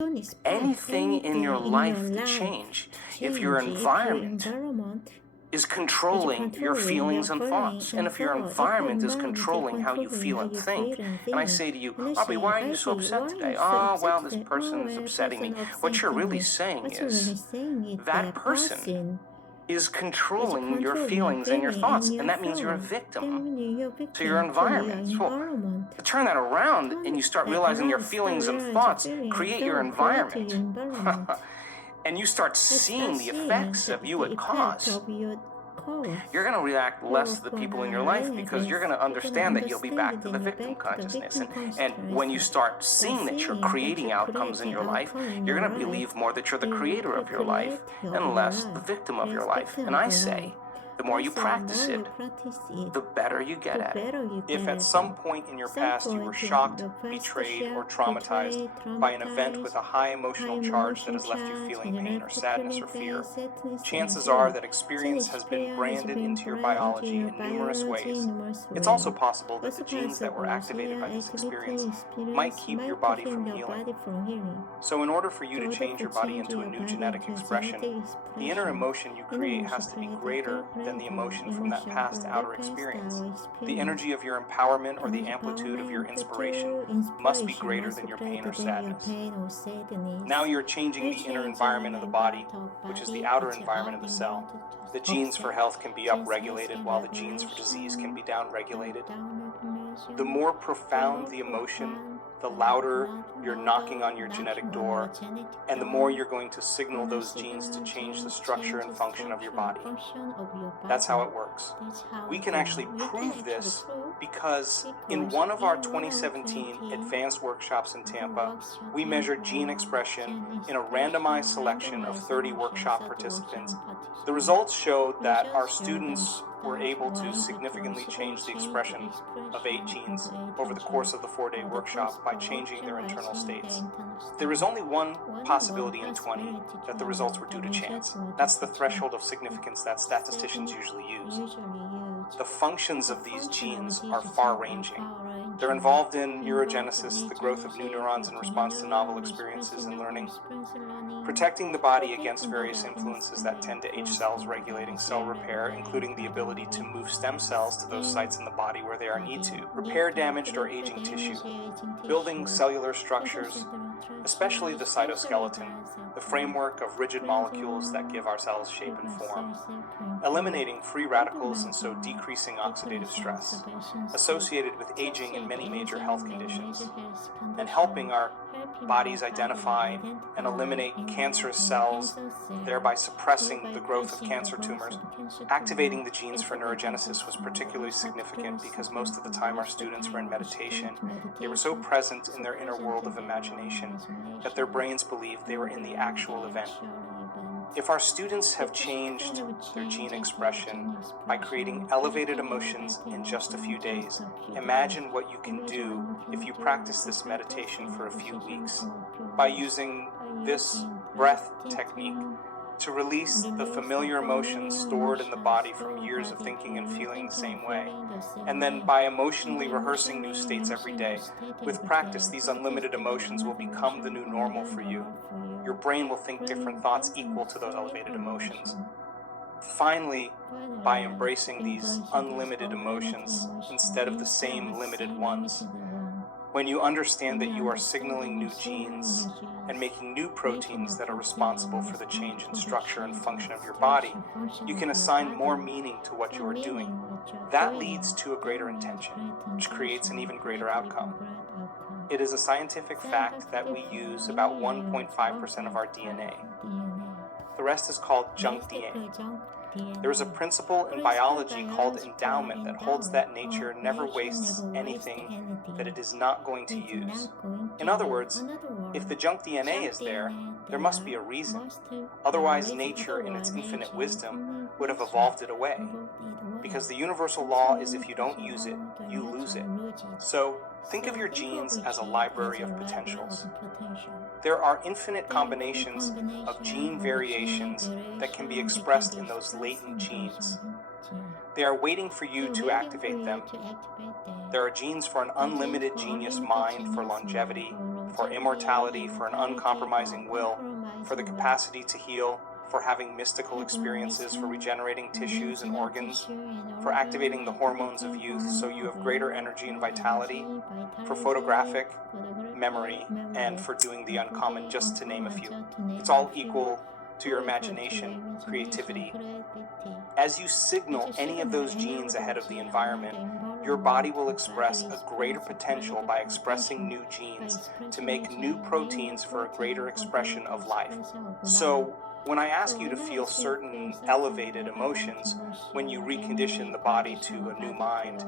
anything in your life to change if your environment is controlling your feelings and thoughts, and if your environment is controlling how you feel and think. And I say to you, Aubrey, why are you so upset today? Oh, well, this person is upsetting me. What you're really saying is that person is controlling your feelings and your thoughts, and that means you're a victim to your environment. So to turn that around and you start realizing your feelings and thoughts create your environment. And you start seeing the effects of you at cause, you're going to react less to the people in your life because you're going to understand that you'll be back to the victim consciousness. And when you start seeing that you're creating outcomes in your life, you're going to believe more that you're the creator of your life and less the victim of your life. And I say, the more you practice it, the better you get at it. If at some point in your past you were shocked, betrayed, or traumatized by an event with a high emotional charge that has left you feeling pain or sadness or fear, chances are that experience has been branded into your biology in numerous ways. It's also possible that the genes that were activated by this experience might keep your body from healing. So in order for you to change your body into a new genetic expression, the inner emotion you create has to be greater than the emotion from that past outer experience. The energy of your empowerment or the amplitude of your inspiration must be greater than your pain or sadness. Now you're changing the inner environment of the body, which is the outer environment of the cell. The genes for health can be upregulated while the genes for disease can be downregulated. The more profound the emotion, the louder you're knocking on your genetic door, and the more you're going to signal those genes to change the structure and function of your body. That's how it works. We can actually prove this because in one of our 2017 advanced workshops in Tampa, we measured gene expression in a randomized selection of 30 workshop participants. The results showed that our students were able to significantly change the expression of 8 genes over the course of the 4-day workshop by changing their internal states. There is only one possibility in 20 that the results were due to chance. That's the threshold of significance that statisticians usually use. The functions of these genes are far-ranging. They're involved in neurogenesis, the growth of new neurons in response to novel experiences and learning, protecting the body against various influences that tend to age cells, regulating cell repair, including the ability to move stem cells to those sites in the body where they are need to, repair damaged or aging tissue, building cellular structures, especially the cytoskeleton, the framework of rigid molecules that give our cells shape and form, eliminating free radicals and so decreasing oxidative stress associated with aging and many major health conditions, and helping our bodies identify and eliminate cancerous cells, thereby suppressing the growth of cancer tumors. Activating the genes for neurogenesis was particularly significant because most of the time our students were in meditation. They were so present in their inner world of imagination that their brains believed they were in the actual event. If our students have changed their gene expression by creating elevated emotions in just a few days, imagine what you can do if you practice this meditation for a few weeks by using this breath technique to release the familiar emotions stored in the body from years of thinking and feeling the same way, and then by emotionally rehearsing new states every day. With practice, these unlimited emotions will become the new normal for you. Your brain will think different thoughts equal to those elevated emotions. Finally, by embracing these unlimited emotions instead of the same limited ones, when you understand that you are signaling new genes and making new proteins that are responsible for the change in structure and function of your body, you can assign more meaning to what you are doing. That leads to a greater intention, which creates an even greater outcome. It is a scientific fact that we use about 1.5% of our DNA. The rest is called junk DNA. There is a principle in biology called endowment that holds that nature never wastes anything that it is not going to use. In other words, if the junk DNA is there, there must be a reason. Otherwise, nature, in its infinite wisdom, would have evolved it away. Because the universal law is if you don't use it, you lose it. So, think of your genes as a library of potentials. There are infinite combinations of gene variations that can be expressed in those latent genes. They are waiting for you to activate them. There are genes for an unlimited genius mind for longevity, for immortality, for an uncompromising will, for the capacity to heal, for having mystical experiences, for regenerating tissues and organs, for activating the hormones of youth so you have greater energy and vitality, for photographic memory, and for doing the uncommon, just to name a few. It's all equal to your imagination, creativity. As you signal any of those genes ahead of the environment, your body will express a greater potential by expressing new genes to make new proteins for a greater expression of life. So, when I ask you to feel certain elevated emotions, when you recondition the body to a new mind,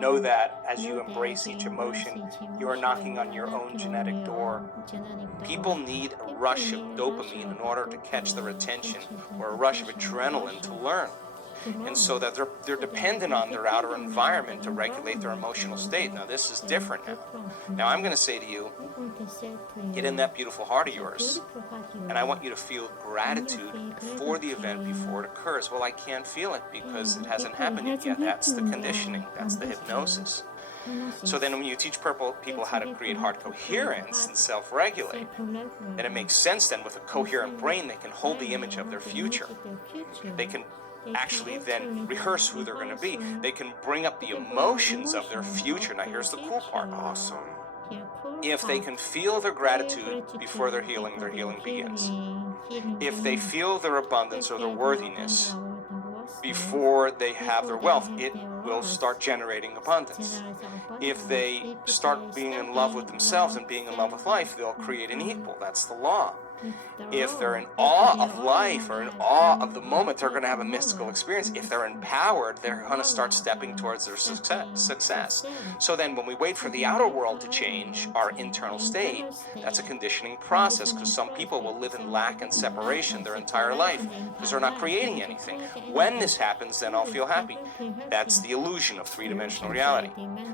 know that as you embrace each emotion, you are knocking on your own genetic door. People need a rush of dopamine in order to catch their attention, or a rush of adrenaline to learn. And so that they're dependent on their outer environment to regulate their emotional state. Now this is different now. Now I'm going to say to you, get in that beautiful heart of yours, and I want you to feel gratitude for the event before it occurs. Well, I can't feel it because it hasn't happened yet. That's the conditioning. That's the hypnosis. So then when you teach people how to create heart coherence and self-regulate, then it makes sense then with a coherent brain they can hold the image of their future. They can actually then rehearse who they're going to be. They can bring up the emotions of their future. Now here's the cool part. Awesome. If they can feel their gratitude before their healing begins. If they feel their abundance or their worthiness before they have their wealth, it will start generating abundance. If they start being in love with themselves and being in love with life, they'll create an equal. That's the law. If they're in awe of life or in awe of the moment, they're going to have a mystical experience. If they're empowered, they're going to start stepping towards their success. So then when we wait for the outer world to change our internal state, that's a conditioning process, because some people will live in lack and separation their entire life because they're not creating anything. When this happens, then I'll feel happy. That's the illusion of three-dimensional reality.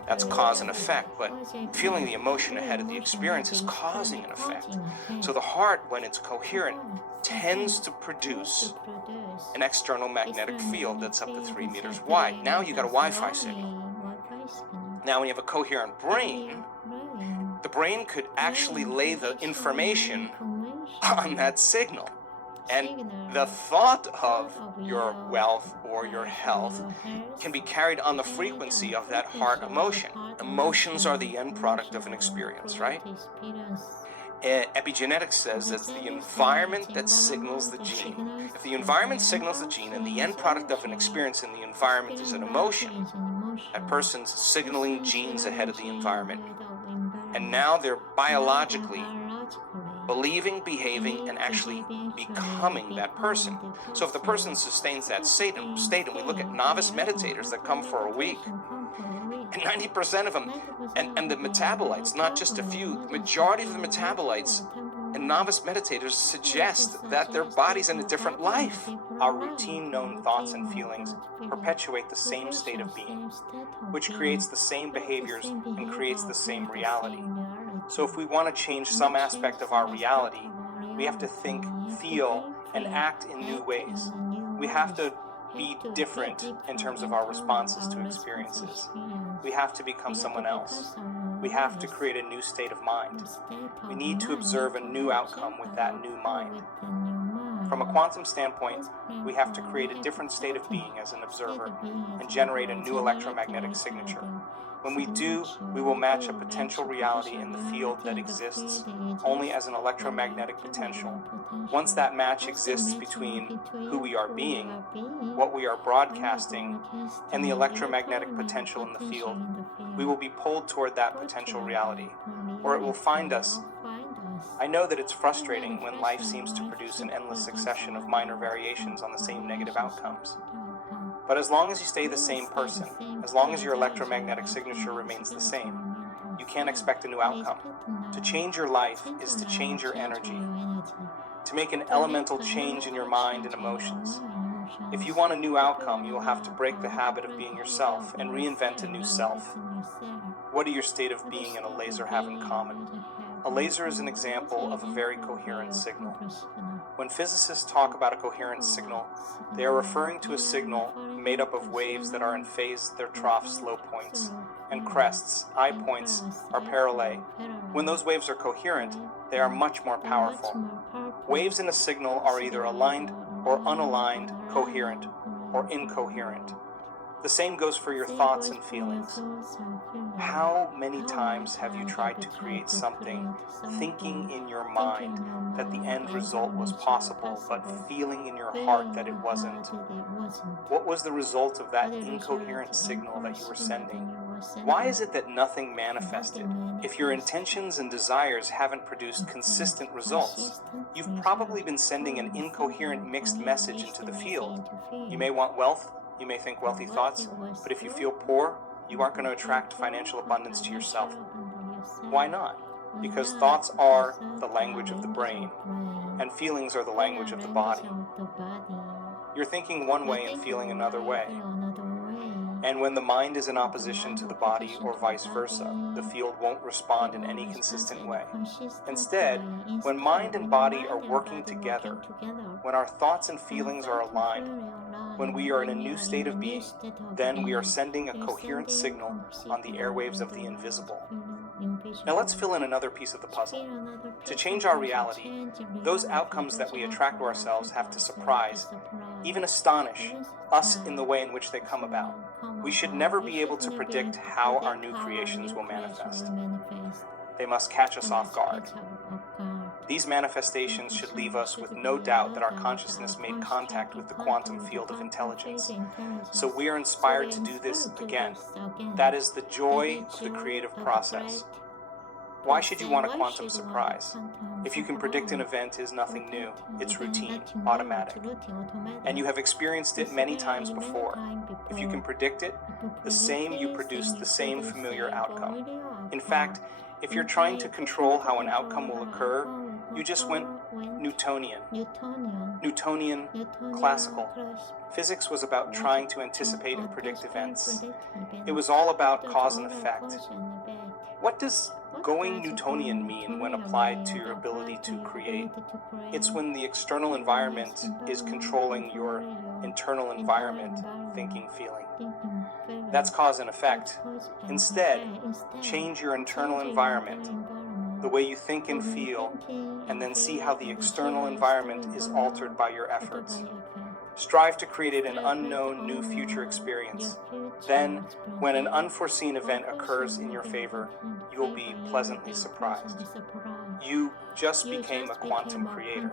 That's cause and effect, but feeling the emotion ahead of the experience is causing an effect. So the heart, when it's coherent, tends to produce an external magnetic field that's up to 3 meters wide. Now you got a Wi-Fi signal. Now when you have a coherent brain, the brain could actually lay the information on that signal. And the thought of your wealth or your health can be carried on the frequency of that heart emotion. Emotions are the end product of an experience, right? Epigenetics says it's the environment that signals the gene. If the environment signals the gene and the end product of an experience in the environment is an emotion, that person's signaling genes ahead of the environment. And now they're biologically believing, behaving, and actually becoming that person. So if the person sustains that state, and we look at novice meditators that come for a week, and 90% of them, and the metabolites, not just a few, the majority of the metabolites and novice meditators suggest that their body's in a different life. Our routine known thoughts and feelings perpetuate the same state of being, which creates the same behaviors and creates the same reality. So if we want to change some aspect of our reality, we have to think, feel, and act in new ways. We have to be different in terms of our responses to experiences. We have to become someone else. We have to create a new state of mind. We need to observe a new outcome with that new mind. From a quantum standpoint, we have to create a different state of being as an observer and generate a new electromagnetic signature. When we do, we will match a potential reality in the field that exists only as an electromagnetic potential. Once that match exists between who we are being, what we are broadcasting, and the electromagnetic potential in the field, we will be pulled toward that potential reality, or it will find us. I know that it's frustrating when life seems to produce an endless succession of minor variations on the same negative outcomes. But as long as you stay the same person, as long as your electromagnetic signature remains the same, you can't expect a new outcome. To change your life is to change your energy, to make an elemental change in your mind and emotions. If you want a new outcome, you will have to break the habit of being yourself and reinvent a new self. What do your state of being and a laser have in common? A laser is an example of a very coherent signal. When physicists talk about a coherent signal, they are referring to a signal made up of waves that are in phase their trough slow points and crests, eye points, are parallel. When those waves are coherent, they are much more powerful. Waves in a signal are either aligned or unaligned, coherent or incoherent. The same goes for your thoughts and feelings. How many times have you tried to create something, thinking in your mind that the end result was possible, but feeling in your heart that it wasn't? What was the result of that incoherent signal that you were sending? Why is it that nothing manifested? If your intentions and desires haven't produced consistent results, you've probably been sending an incoherent mixed message into the field. You may want wealth, you may think wealthy thoughts, but if you feel poor, you aren't going to attract financial abundance to yourself. Why not? Because thoughts are the language of the brain, and feelings are the language of the body. You're thinking one way and feeling another way. And when the mind is in opposition to the body or vice versa, the field won't respond in any consistent way. Instead, when mind and body are working together, when our thoughts and feelings are aligned, when we are in a new state of being, then we are sending a coherent signal on the airwaves of the invisible. Now let's fill in another piece of the puzzle. To change our reality, those outcomes that we attract to ourselves have to surprise, even astonish, us in the way in which they come about. We should never be able to predict how our new creations will manifest. They must catch us off guard. These manifestations should leave us with no doubt that our consciousness made contact with the quantum field of intelligence. So we are inspired to do this again. That is the joy of the creative process. Why should you want a quantum surprise? If you can predict an event is nothing new, it's routine, automatic. And you have experienced it many times before. If you can predict it, the same you produce the same familiar outcome. In fact, if you're trying to control how an outcome will occur, you just went Newtonian. Newtonian, classical. Physics was about trying to anticipate and predict events. It was all about cause and effect. What does going Newtonian mean when applied to your ability to create? It's when the external environment is controlling your internal environment, thinking, feeling. That's cause and effect. Instead, change your internal environment, the way you think and feel, and then see how the external environment is altered by your efforts. Strive to create an unknown new future experience. Then, when an unforeseen event occurs in your favor, you will be pleasantly surprised. You just became a quantum creator.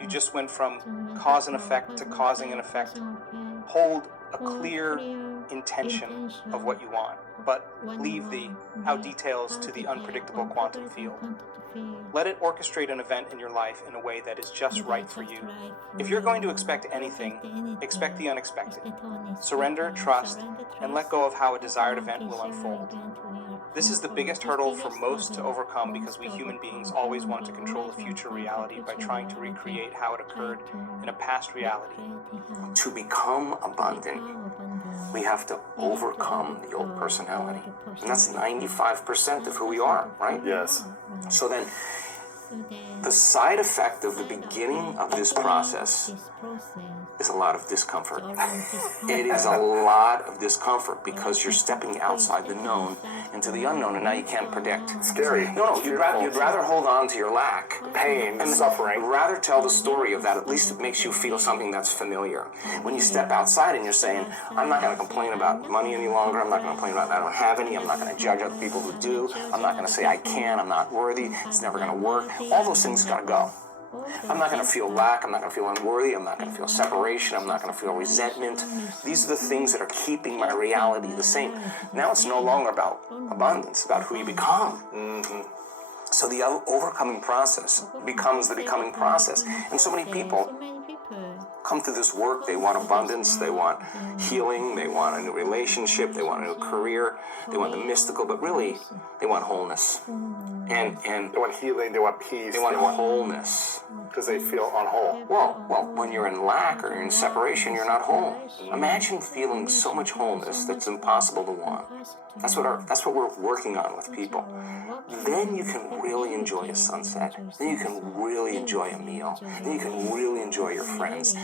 You just went from cause and effect to causing an effect. Hold a clear intention of what you want, but leave the how details to the unpredictable quantum field. Let it orchestrate an event in your life in a way that is just right for you. If you're going to expect anything, expect the unexpected. Surrender, trust, and let go of how a desired event will unfold. This is the biggest hurdle for most to overcome because we human beings always want to control the future reality by trying to recreate how it occurred in a past reality. To become abundant, we have to overcome the old personality. And that's 95% of who we are, right? Yes. So then, the side effect of the beginning of this process is a lot of discomfort. It is a lot of discomfort because you're stepping outside the known into the unknown, and now you can't predict. Scary. No, you'd rather hold on to your lack, Pain, and suffering. rather tell the story of that. At least it makes you feel something that's familiar. When you step outside and you're saying, I'm not going to complain about money any longer, I'm not going to complain about I don't have any, I'm not going to judge other people who do, I'm not going to say I can, I'm not worthy, it's never going to work. All those things got to go. I'm not going to feel lack, I'm not going to feel unworthy, I'm not going to feel separation, I'm not going to feel resentment. These are the things that are keeping my reality the same. Now it's no longer about abundance, about who you become. So the overcoming process becomes the becoming process. And so many people come to this work, they want abundance, they want healing, they want a new relationship, they want a new career, they want the mystical, but really, they want wholeness. And They want healing, they want peace, they want wholeness. because they feel unwhole. Well, when you're in lack or you're in separation, you're not whole. Imagine feeling so much wholeness that's impossible to want. That's what we're working on with people. Then you can really enjoy a sunset. Then you can really enjoy a meal. Then you can really enjoy your friends.